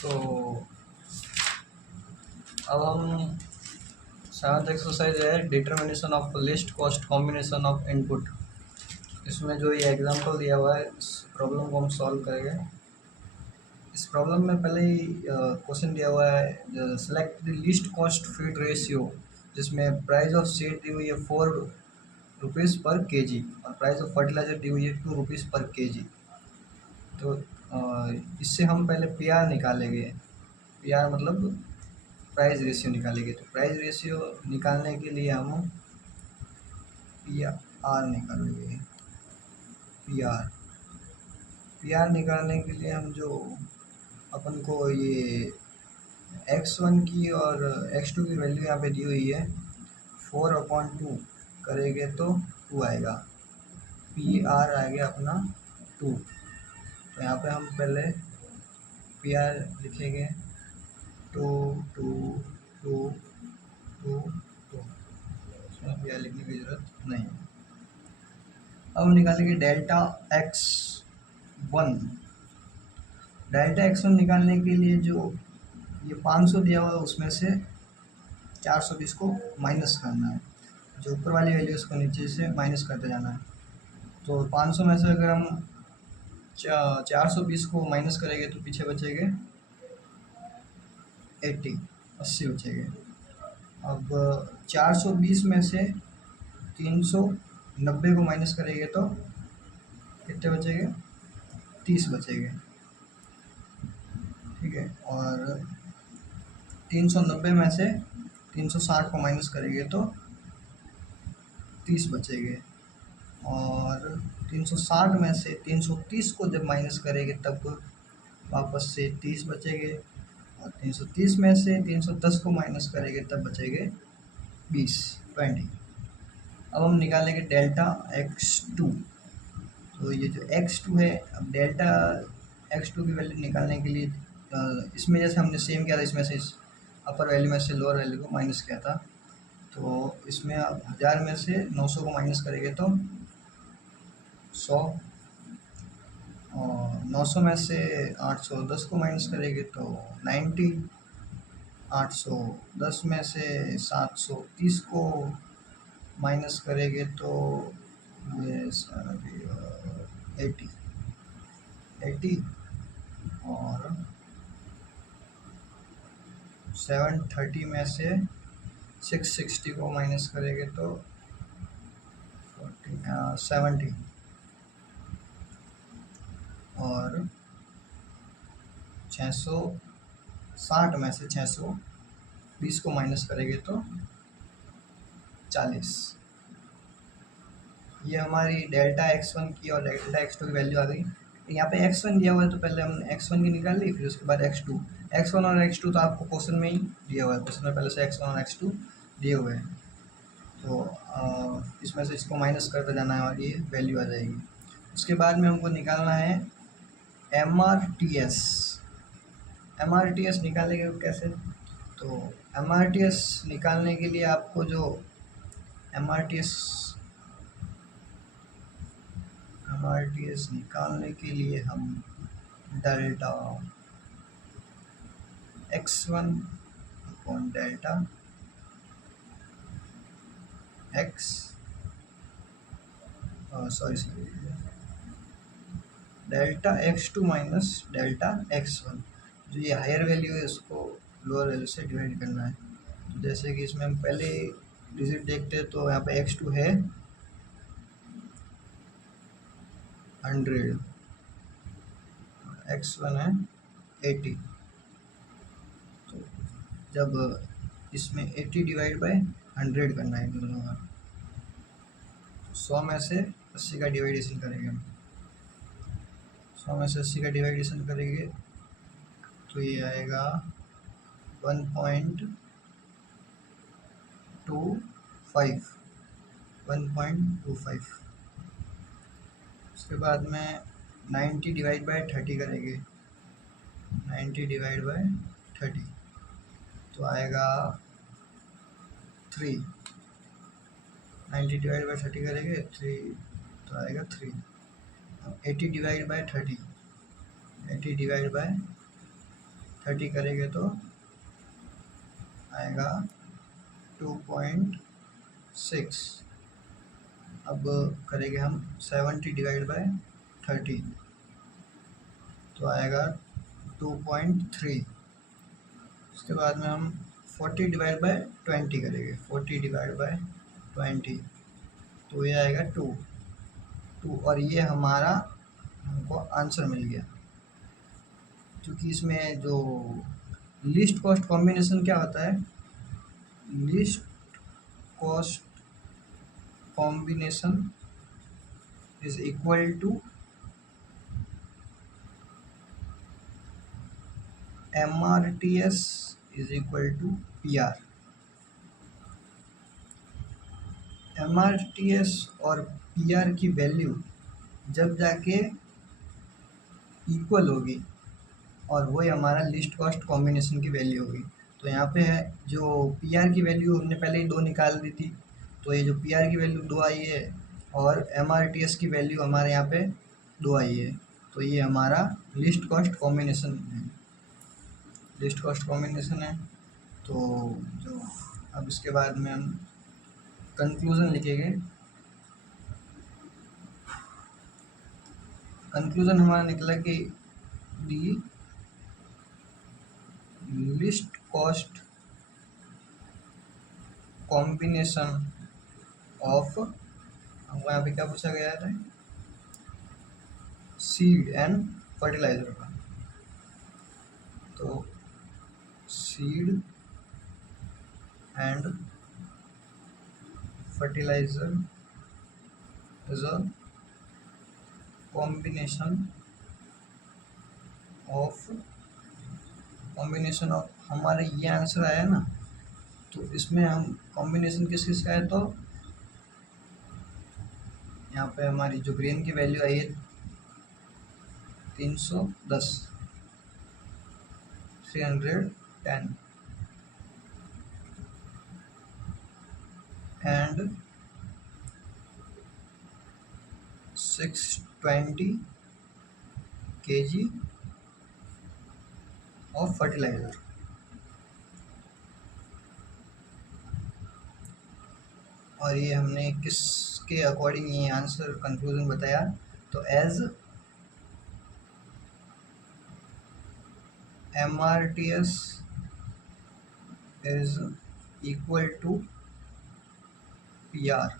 तो अब हम सेवन्थ एक्सरसाइज है determination of list cost combination of input. इसमें जो ये एग्जांपल दिया हुआ है इस प्रॉब्लम को हम सॉल्व करेंगे। इस प्रॉब्लम में पहले ही क्वेश्चन दिया हुआ है select the least cost feed ratio, जिसमें प्राइस ऑफ सीड दी हुई है 4 रुपीज़ पर केजी और प्राइस ऑफ फर्टिलाइजर दी हुई है 2 रुपीज़ पर केजी। तो इससे हम पहले पी आर निकालेंगे। पी आर मतलब प्राइस रेशियो निकालेंगे। तो प्राइस रेशियो निकालने के लिए हम पी आर निकालेंगे। पी आर निकालने के लिए हम जो अपन को ये x1 की और x2 की वैल्यू यहाँ पे दी हुई है 4/2 करेंगे तो 2 आएगा। पी आर आ गया अपना 2। तो यहाँ पे हम पहले पी आर लिखेंगे 2 2 2 2 2। इसमें पी आर लिखने की ज़रूरत नहीं। अब हम निकालेंगे डेल्टा x1। डेल्टा x1 निकालने के लिए जो ये 500 दिया हुआ है उसमें से 420 को माइनस करना है। जो ऊपर वाली वैल्यू उसको नीचे से माइनस करते जाना है। तो 500 में से अगर हम 420 को माइनस करेंगे तो पीछे बचेंगे 80 बचेंगे। अब 420 में से 390 को माइनस करेंगे तो कितने बचेंगे? 30 बचेंगे। ठीक है। और 390 में से 360 को माइनस करेंगे तो 30 बचेंगे। और 360 में से 330 को जब माइनस करेंगे तब वापस से 30 बचेंगे। और 330 में से 310 को माइनस करेंगे तब बचेंगे 20। अब हम निकालेंगे डेल्टा x2। तो ये जो x2 है, अब डेल्टा x2 की वैल्यू निकालने के लिए इसमें जैसे हमने सेम किया था, इसमें से अपर वैल्यू में से लोअर वैल्यू को माइनस किया था। तो इसमें अब 1000 में से 900 को माइनस करेंगे तो 100। और 900 में से 810 को माइनस करेंगे तो 90। 810 में से 730 को माइनस करेंगे तो ये 80। और 730 में से 660 को माइनस करेंगे तो 70। और 660 में से 620 को माइनस करेंगे तो 40। ये हमारी डेल्टा x1 की और डेल्टा x2 की वैल्यू आ गई। तो यहाँ पे x1 दिया हुआ है तो पहले हमने x1 की निकाल ली, फिर उसके बाद x2 और x2 तो आपको क्वेश्चन में ही दिया हुआ है। क्वेश्चन में पहले से x1 और x2 दिए हुए हैं। तो इसमें से इसको माइनस करते जाना है और ये वैल्यू आ जाएगी। उसके बाद में हमको निकालना है MRTS निकालेंगे कैसे? तो MRTS निकालने के लिए आपको जो MRTS निकालने के लिए हम delta x1 upon delta delta x2 minus delta x1, जो ये हायर वैल्यू है उसको लोअर वैल्यू से डिवाइड करना है। तो जैसे कि इसमें हम पहले डिजिट देखते हैं तो यहाँ पे x2 है 100, x1 है 80। तो जब इसमें 80 डिवाइड बाय 100 करना है दोनों का, 100 में से 80 का डिवाइडेशन करेंगे हम। 100 में से 80 का डिवाइडेशन करेंगे तो ये आएगा 1.25। उसके बाद में 90 डिवाइड बाय 30 करेंगे। 90 डिवाइड बाय 30 तो आएगा 3। 90 डिवाइड बाय 30 करेंगे 3 तो आएगा 3। 80 डिवाइड बाय 30, 80 डिवाइड बाय 30 करेंगे तो आएगा 2.6। अब करेंगे हम 70 डिवाइड बाय 30 तो आएगा 2.3। उसके बाद में हम 40 डिवाइड बाय 20 करेंगे, 40 डिवाइड बाय 20 तो ये आएगा 2। और ये हमारा हमको आंसर मिल गया। क्योंकि इसमें जो लिस्ट कॉस्ट कॉम्बिनेशन क्या होता है, least cost combination is equal to MRTS is equal to PR। MRTS और PR की वैल्यू जब जाके इक्वल होगी और वही हमारा लिस्ट कॉस्ट कॉम्बिनेशन की वैल्यू होगी। तो यहाँ पे है जो PR की वैल्यू हमने पहले ही 2 निकाल दी थी, तो ये जो PR की वैल्यू 2 आई है और MRTS की वैल्यू हमारे यहाँ पे 2 आई है, तो ये हमारा लिस्ट कॉस्ट कॉम्बिनेशन है, लिस्ट कॉस्ट कॉम्बिनेशन है। तो जो अब इसके बाद में हम कंक्लूज़न लिखेंगे। कंक्लूज़न हमारा निकला कि दी लिस्ट कॉस्ट कॉम्बिनेशन ऑफ, हमको यहाँ पे क्या पूछा गया था, सीड एंड फर्टिलाइजर का। तो seed and fertiliser is a combination of हमारे ये आंसर आया ना, तो इसमें हम कॉम्बिनेशन किस किस का है, तो यहाँ पे हमारी जो ग्रेन की वैल्यू आई है 310 310 एंड 620 kg ऑफ फर्टिलाइजर। और ये हमने किसके अकॉर्डिंग ये आंसर कंक्लूजन बताया, तो as MRTS is equal to PR